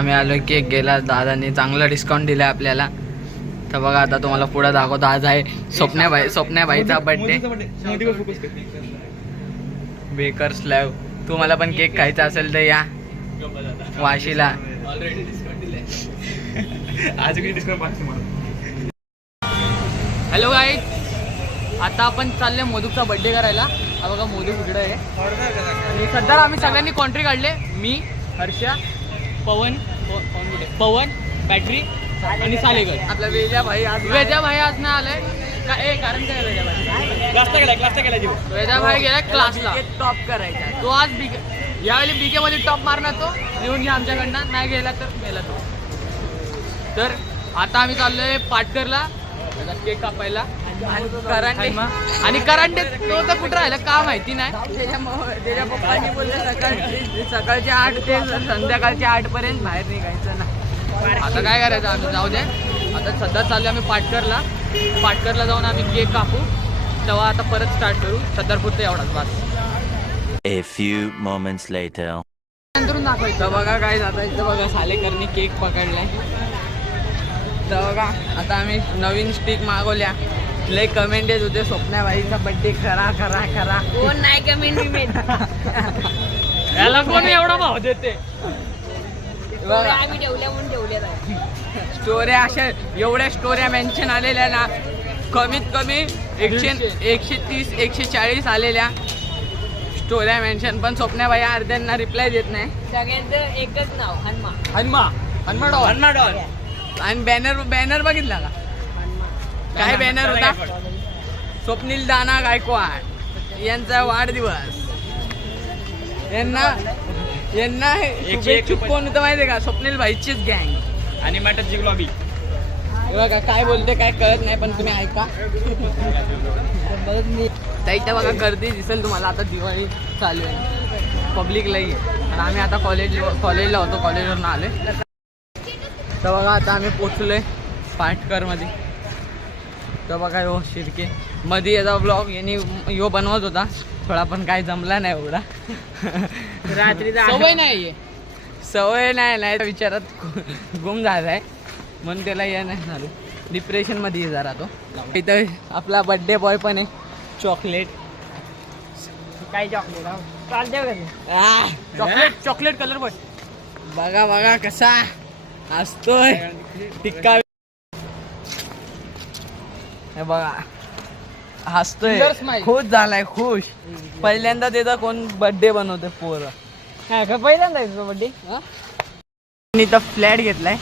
आम्ही आलो केक गेला, दादाने चांगला डिस्काउंट दिला आपल्याला. तर बघा आता तुम्हाला पुढे दाखवतो. आज आहे स्वप्न्याबाईचा बर्थडे. Baker slab. तुम्हाला पण केक खायचा असेल तर या वाशीला. हॅलो गाईज, आता आपण चालले मोदूकचा बर्थडे करायला. हा बघा मोदूक इकडे आहे. आणि सध्या आम्ही सगळ्यांनी कॉन्ट्री काढले. मी, हर्षा, पवन, बॅटरी आणि सालेकर. आपला वेजा भाई आज नाही आलाय कारण काय वेजा भाई गेला क्लासला टॉप करायचा. तो आज यावेळी बीके मध्ये टॉप मारणार. तो लिहून घ्या आमच्याकडनं, नाही गेला तर गेला तो. तर आता आम्ही चाललोय पाटकरला केक कापायला. आणि करांडे तो तर कुठं राहिला का माहिती नाही. त्याच्या पप्पांनी बोलले सकाळचे 8 ते संध्याकाळचे 8 पर्यंत बाहेर निघायचं ना. आता काय करायचं, आम्ही जाऊ दे. आता सध्या चाललो आम्ही पाटकरला जाऊन आम्ही केक कापू. तेव्हा आता परत स्टार्ट करू. सद्दारपूरचं एवढाच बस. A few moments later. नंतरून दाखवायचं. बघा काय जाता इथं बघा सालेकरनी केक पकडलाय. तर बघा आता आम्ही नवीन स्टिक मागवल्या. लय कमेंट येत होते स्वप्नाबाईचा बर्थडे करा. कोण नाही कमेंट याला कोण एवढा भाव देते. स्टोऱ्या अशा एवढ्या स्टोऱ्या मेन्शन आलेल्या ना, कमीत कमी 130 140 आलेल्या स्टोऱ्या मेन्शन. पण स्वप्नाबाई अर्ध्यांना रिप्लाय देत नाही. सगळ्यांचं एकच नाव हन्मा डॉल. आणि बॅनर बघितला का? काय बॅनर होता? स्वप्नील दाना गायकवाड यांचा वाढदिवस. यांना शुभेच्छुक कोण होतं माहितीये का? स्वप्नील भाईचीच गँग आणि मॅटरची लॉबी. बघा काय बोलते काय कळत नाही, पण तुम्ही ऐका. तर इथं बघा गर्दी दिसेल तुम्हाला. आता दिवाळी चालू आहे, पब्लिक लई आहे. आणि आम्ही आता कॉलेजला होतो, कॉलेजवरून आलोय. तर बघा आता आम्ही पोचलोय पाटकरमध्ये. तर बघा यो शिर्के मध्ये याचा ब्लॉग यांनी यो बनवत होता थोडा, पण काय जमला नाही एवढा. रात्रीचा सवय नाही विचारात गुम झालाय म्हणून त्याला या नाही झालं. डिप्रेशनमध्ये जरा तो. इथं आपला बर्थडे बॉय पण आहे. चॉकलेट काय चॉकलेट कलर बॉय. बघा कसा असतोय टिक्का. हे बघा हसतोय, खुश झालाय, खुश. पहिल्यांदा त्याचा कोण बर्थडे बनवते पोर. पहिल्यांदा बर्थडे. इथं फ्लॅट घेतलाय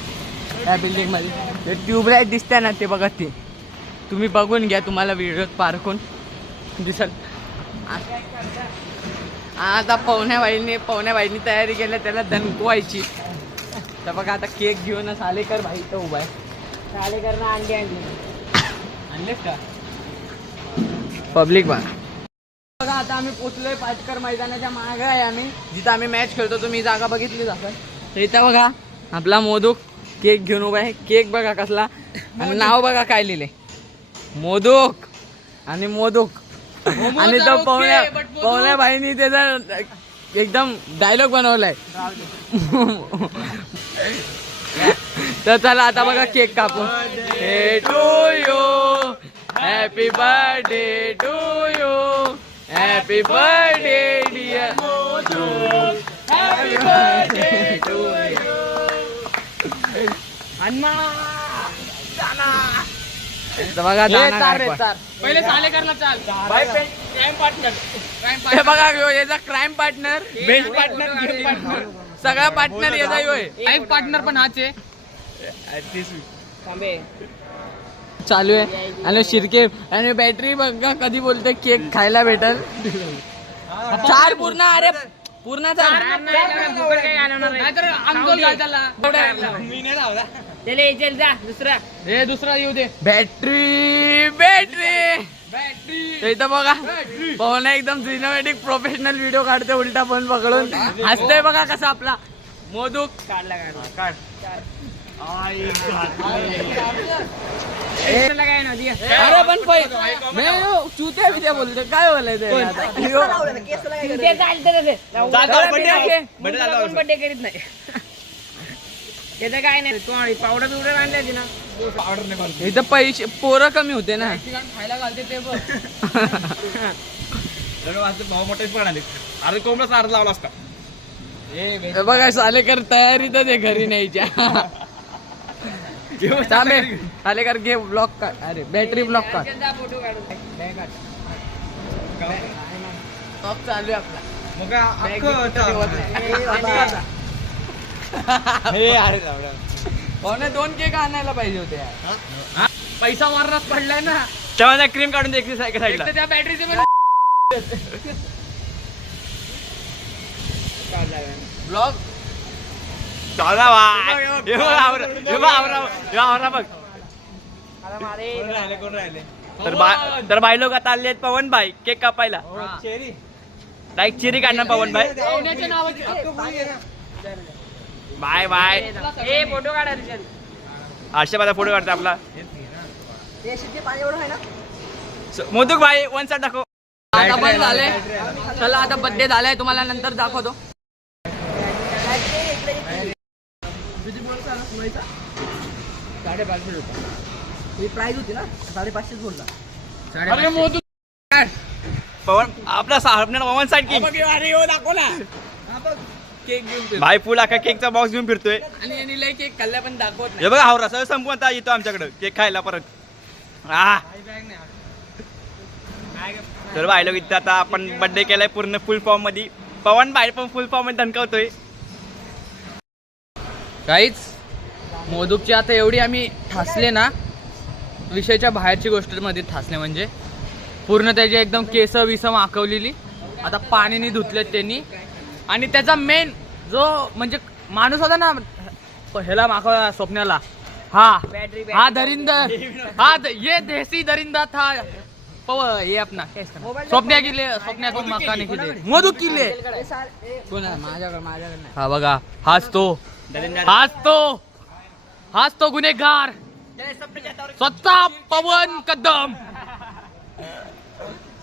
त्या बिल्डिंग मध्ये. ट्यूबलाईट दिसते ना, ते बघा ते तुम्ही बघून घ्या. तुम्हाला व्हिडिओत पारखून दिसल. आता पवण्याबाईंनी तयारी केली त्याला दणकवायची. तर बघा आता केक घेऊन सालेकर भाई तर उभा आहे. सालेकर अंडी आणलेत का पब्लिक बघा. आता आम्ही पोचलोय पाटकर मैदानाच्या मागे आहे आम्ही, जिथं आम्ही मॅच खेळतो. तुम्ही जागा बघितली जाता. तर इथं बघा आपला मोदूक केक घेऊन उभा आहे. केक बघा कसला, आणि नाव बघा काय लिहिले, मोदूक. आणि तो पवण्या भाईनी त्याचा एकदम डायलॉग बनवलाय. तर चला आता बघा केक कापू. हे to you, happy birthday to you, happy birthday dear Moduk, happy birthday to you. हन्मा बघा पहिले सालेकरला चाल. हे बघा याचा crime partner, best partner, game partner, सगळा पार्टनर याचा लाईफ पार्टनर पण हाच आहे. चालू आहे. आणि शिर्के आणि बॅटरी बघा कधी बोलते केक खायला भेटल. 4 पूर्ण. अरे पूर्ण दुसरा येऊ दे. बॅटरी इथं बघा पवना एकदम सिनेमॅटिक प्रोफेशनल व्हिडिओ काढते उलटा पण पकडून. हसतोय बघा कसा आपला मोदूक. काढ. अरे पण चुत्या बित्या बोलते काय बोलायचं. बर्थडे करीत नाही. त्याचं काय नाही तू पावडर बिवडर आणली ना पावडर नाही इथं पैसे पोरं कमी होते ना खायला घालते ते बघ भाव मोठेच पडाले. अरे कोंबडा अर्ध लावला असता. हे बघा सालेकर तयारीतच आहे घरी न्यायच्या सालेकर घे ब्लॉक काढ. अरे बॅटरी ब्लॉक काढ. फोटो काढून टॉप चालू आहे आपला. मग पावणे 2 केक आणायला पाहिजे होते यार. पैसा मारणाच पडलाय ना. तेव्हा क्रीम काढून दे साईडला. एक तर त्या बॅटरीचे पण ब्लॉग तर बाई लोक आता आले आहेत पवन भाई केक कापायला. लाईक चिरी काढणार पवन भाई. पाहुण्याच्या नावाची बाय बाय. ए फोटो काढायला आशा फोटो काढता आपला मोदक भाई वन साइड दाखव. आता पण झालंय. चला आता बर्थडे झालाय तुम्हाला नंतर दाखवतो. अरे मोदू पवन आपला वन साइड केक केक घेऊन भाई फुल आका केकचा बॉक्स घेऊन फिरतोय. आणि यांनी लय केक खाल्ला पण दाखवत नाही. हे बघा हावरा सगळं संपवून आता येतो आमच्याकडे केक खायला परत. तर भाई लोक इथं आता आपण बर्थडे केलाय पूर्ण फुल फॉर्म मध्ये. पवन भाई पण फुल फॉर्म मध्ये धनकवतोय. काहीच मोदूकची आता एवढी आम्ही ठासले ना, विषयाच्या बाहेरची गोष्ट मध्ये ठासले म्हणजे पूर्ण त्याची एकदम केस विसम आकवलेली. आता पाणीने धुतलेत त्यांनी. आणि त्याचा मेन जो म्हणजे माणूस होता ना ह्याला माखवा स्वप्नाला, हा दरिंदर, ये देसी दरिंदा था ये अपना स्वप्न्या किल्ले स्वप्न्यातून मकाने किल्ले मोदूक किल्ले माझ्याकडे हा बघा हाच तो गुन्हेगार स्वतः पवन कदम.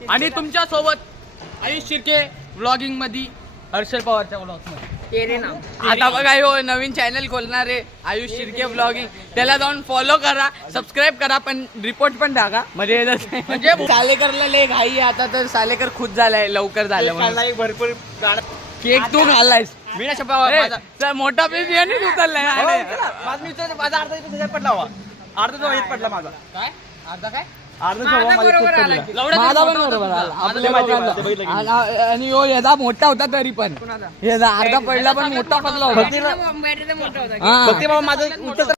आणि तुमच्या सोबत आयुष शिर्के व्लॉगिंग मध्ये, हर्षल पवारच्या व्लॉग मध्ये. तेरे नाव आता बघा हो नवीन चॅनल खोलणार आहे आयुष शिर्के व्लॉगिंग. त्याला जाऊन फॉलो करा, सबस्क्राईब करा, पण रिपोर्ट पण टाका. म्हणजे सालेकरला लय घाई आहे आता, तर सालेकर खुद झालाय लवकर झालं. भरपूर केक तू घालायस मी ना मोठा पीस यांनीच उचललाय. माझा अर्धा त्याच्यात पडला हवा. अर्धा तो पडला माझा. काय अर्धा काय अर्धा बरोबर आला. माझा पण बरोबर आला. आपल्या दोघांचा. आणि यो याचा मोठा होता तरी पण याचा अर्धा पडला पण मोठा पडला होता. बॅटरी मोठा होता हा. बाबा माझं